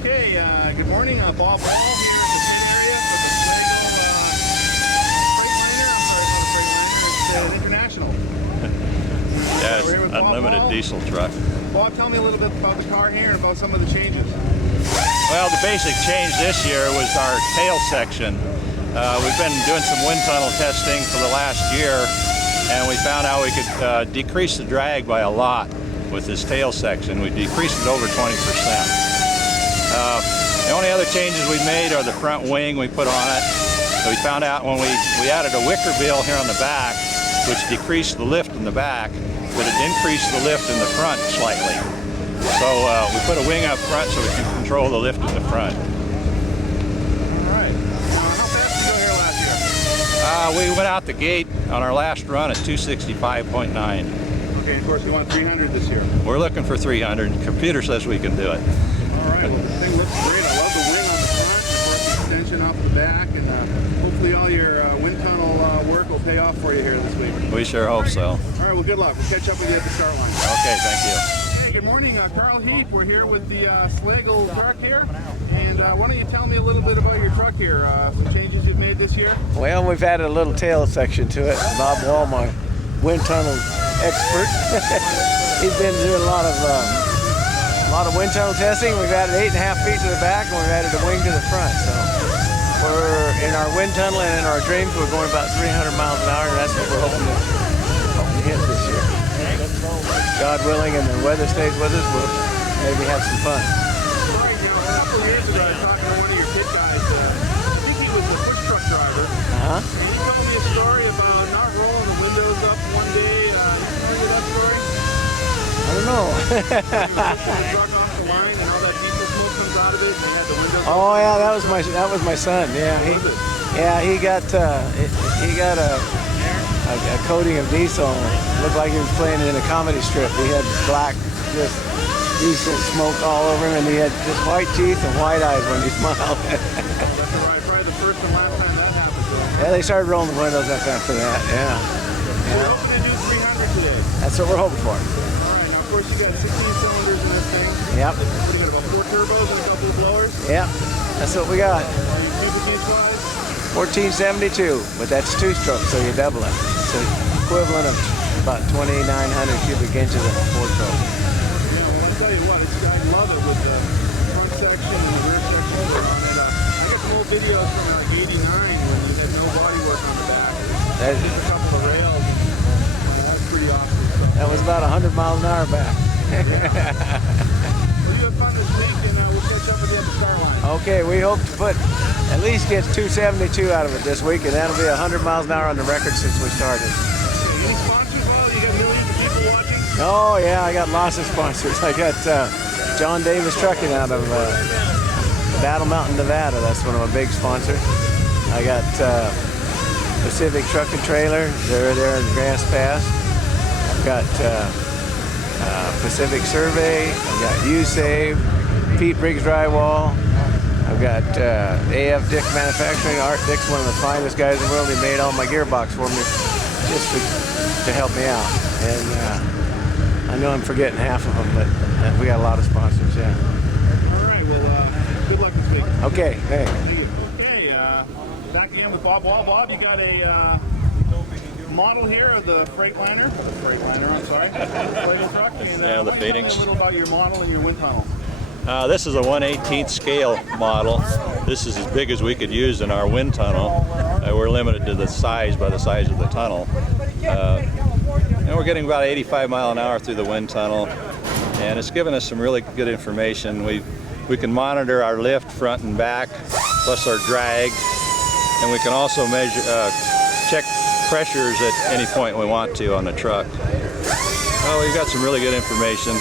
Okay, good morning. Bob Ball here in the Phoenix area for the Freightliner. I'm sorry, not a Freightliner, it's an International. Yeah, We're here with it's unlimited Bob. diesel truck. Bob, tell me a little bit about the car here and about some of the changes. Well, the basic change this year was our tail section. We've been doing some wind tunnel testing for the last year, and we found out we could decrease the drag by a lot with this tail section. We decreased it over 20%. The only other changes we made are the front wing we put on it. So we found out when we added a wicker bill here on the back, which decreased the lift in the back, but it increased the lift in the front slightly. So we put a wing up front so we can control the lift in the front. All right. How fast did you go here last year? We went out the gate on our last run at 265.9. Okay, of course you want 300 this year. We're looking for 300. The computer says we can do it. All right, well this thing looks great. I love the wing on the front, and of course the extension off the back, and hopefully all your wind tunnel work will pay off for you here this week. We sure hope so. All right, well good luck. We'll catch up with you at the start line. Okay, thank you. Hey, good morning, Carl Heap. We're here with the Schlegel truck here, and why don't you tell me a little bit about your truck here, some changes you've made this year? Well, we've added a little tail section to it. Bob Wall, my wind tunnel expert, he's been doing a lot of wind tunnel testing. We've added 8.5 feet to the back, and we've added a wing to the front. So we're in our wind tunnel and in our dreams, we're going about 300 miles an hour, and that's what we're hoping to hit this year. God willing, and the weather stays with us, we'll maybe have some fun. Right now, a couple of years ago, I was talking to one of your pit guys. I think he was a push truck driver. And he told me a story about not rolling the windows up one day. You remember that story? I don't know. He was lifting the truck off the line, and all that diesel smoke comes out of it, and he had the windows up. Oh yeah, that was my son. Yeah, he got a coating of diesel. Looked like he was playing in a comedy strip. He had black, just diesel smoke all over him, and he had just white teeth and white eyes when he smiled. That's right. Probably the first and last time that happened to him. Yeah, they started rolling the windows up after that. Yeah. We're hoping to do 300 today. That's what we're hoping for. All right. Now, of course, you got 16 cylinders in this thing. Yep. What do you got, about 4 turbos and a couple of blowers? Yep. That's what we got. Cubic inch wise? 1472, but that's 2-stroke, so you double it. It's the equivalent of about 2,900 cubic inches of a 4-stroke. Well, I'll tell you what, I love it with the front section and the rear section. I got some old videos from like 89 when you had no body work on the back. Just a couple of rails. That was pretty awesome. That was about 100 miles an hour back. Well, you have fun this week, and we'll catch up with you at the start line. Okay, we hope to at least get 272 out of it this week, and that'll be 100 miles an hour on the record since we started. Any sponsors, Paul? You got millions of people watching? Oh yeah, I got lots of sponsors. I got John Davis Trucking out of Battle Mountain, Nevada. That's one of my big sponsors. I got Pacific Truck and Trailer. They're there in Grass Pass. I've got Pacific Survey. I've got U-Save, Pete Briggs Drywall. I've got AF Dick Manufacturing. Art Dick's one of the finest guys in the world. He made all my gearbox for me just to help me out. And I know I'm forgetting half of them, but we got a lot of sponsors, yeah. All right, well, good luck this week. Okay, hey. Thank you. Okay, back again with Bob Wall. Bob, you got a model here of the Freightliner. I'm sorry. Truck. And, Yeah, the tell me Phoenix. a little about your model and your wind tunnel. This is a 1/18 scale model. This is as big as we could use in our wind tunnel. We're limited to the size by the size of the tunnel. And we're getting about 85 mile an hour through the wind tunnel, and it's given us some really good information. We can monitor our lift front and back, plus our drag, and we can also measure, check pressures at any point we want to on the truck. Well, we've got some really good information.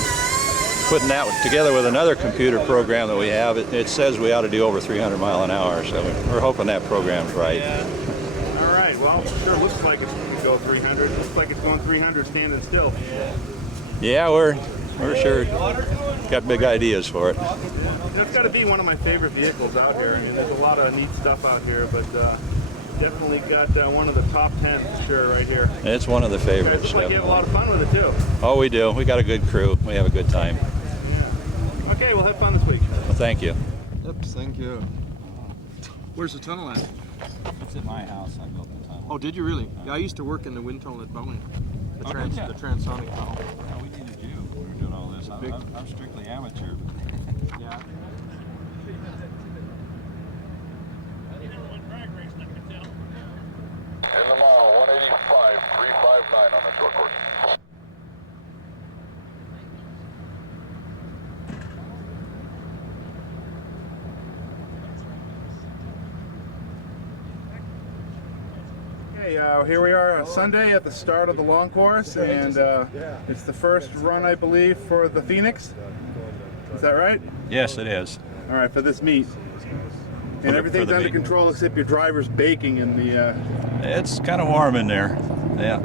Putting that together with another computer program that we have, it says we ought to do over 300 mile an hour, so we're hoping that program's right. Yeah. All right, well, sure looks like it could go 300. Looks like it's going 300 standing still. Yeah, we're sure got big ideas for it. That's got to be one of my favorite vehicles out here. I mean, there's a lot of neat stuff out here, but definitely got one of the top 10 for sure right here. It's one of the It favorites. looks like you have a lot of fun with it too. Oh, we do. We got a good crew. We have a good time. Yeah. Okay, well, have fun this week. Well, Thank you. Yep, thank you. Where's the tunnel at? It's at my house. I built the tunnel. Oh, did you really? Yeah, I used to work in the wind tunnel at Boeing. The, Oh, did ya? the transonic tunnel. No, we needed you. We were doing all this. I'm strictly amateur. Yeah. In the mile, 185, 359 on the short course. Okay, here we are Sunday at the start of the long course, and it's the first run, I believe, for the Phoenix. Is that right? Yes, it is. All right, for this meet. And everything's the under meet. control except your driver's baking in the... It's kind of warm in there. Yeah.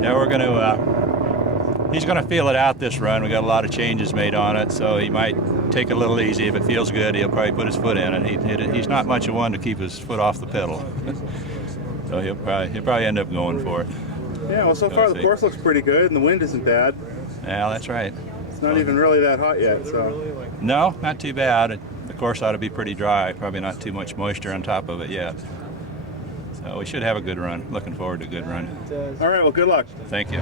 Yeah, we're going to, he's going to feel it out this run. We got a lot of changes made on it, so he might take it a little easy. If it feels good, he'll probably put his foot in it. He's not much of one to keep his foot off the pedal. So he'll probably end up going for it. Yeah, well, so far the course looks pretty good, and the wind isn't bad. Yeah, that's right. It's not even really that hot yet, so... No, not too bad. The course ought to be pretty dry. Probably not too much moisture on top of it yet. So we should have a good run. Looking forward to a good run. All right, well, good luck. Thank you.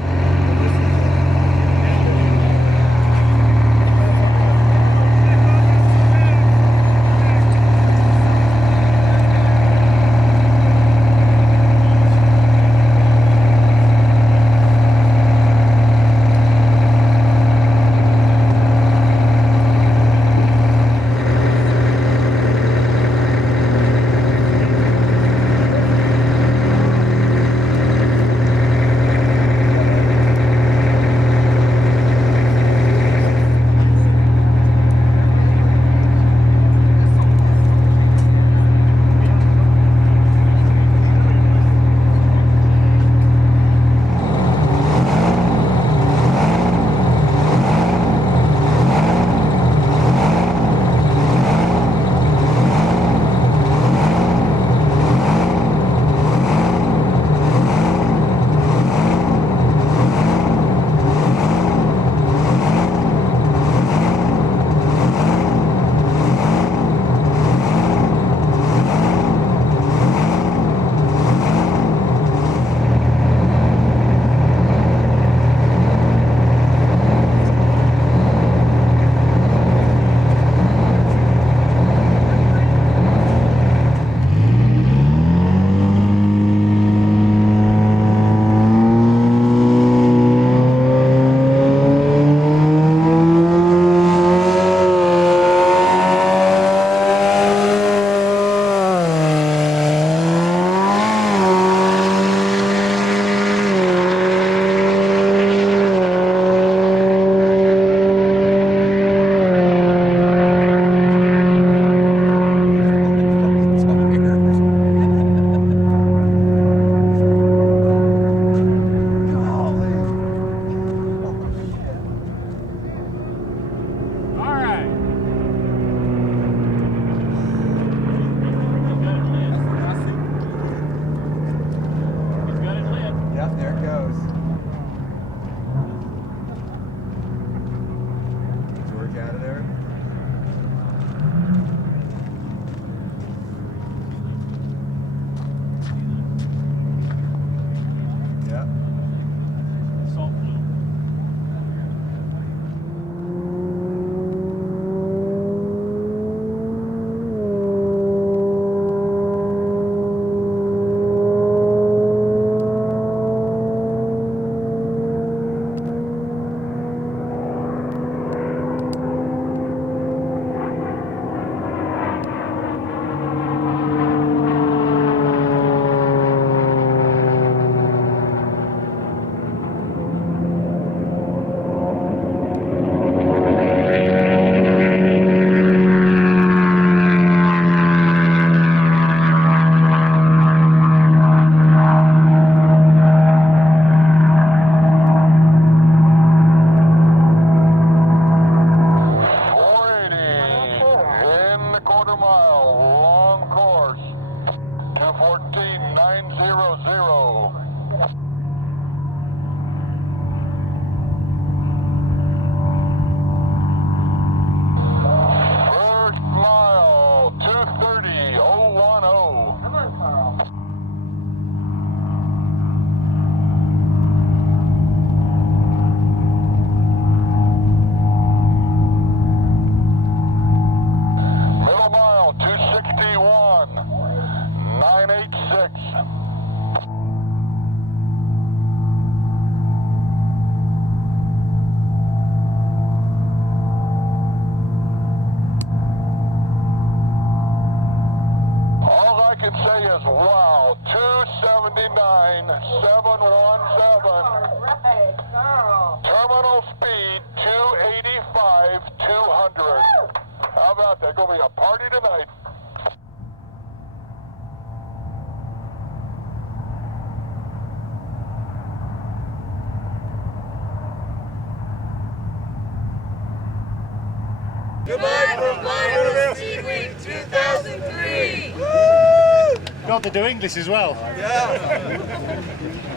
is, wow, 279, 717. Right, Carl. Terminal speed, 285, 200. How about that? Gonna be a party tonight. Bonneville Speedway 2003. God, they do English as well. Yeah.